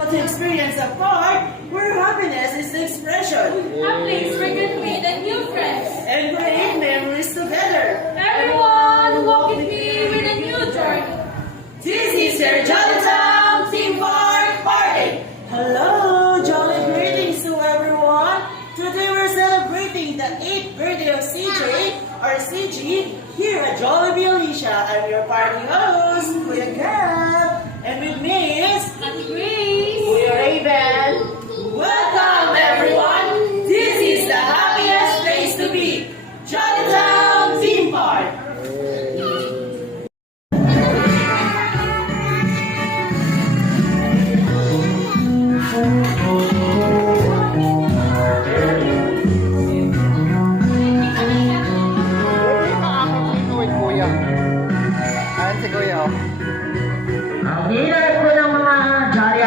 To experience a part where happiness is the expression A place where you can meet and new friends. and create memories together. Everyone, walk with me with a new journey. This is your Jolly Town Team Park Party. Hello, jolly greetings to everyone. Today we're celebrating the 8th birthday of CJ or CG here at Jollibee Alicia. I'm your party host, Kuya Gab.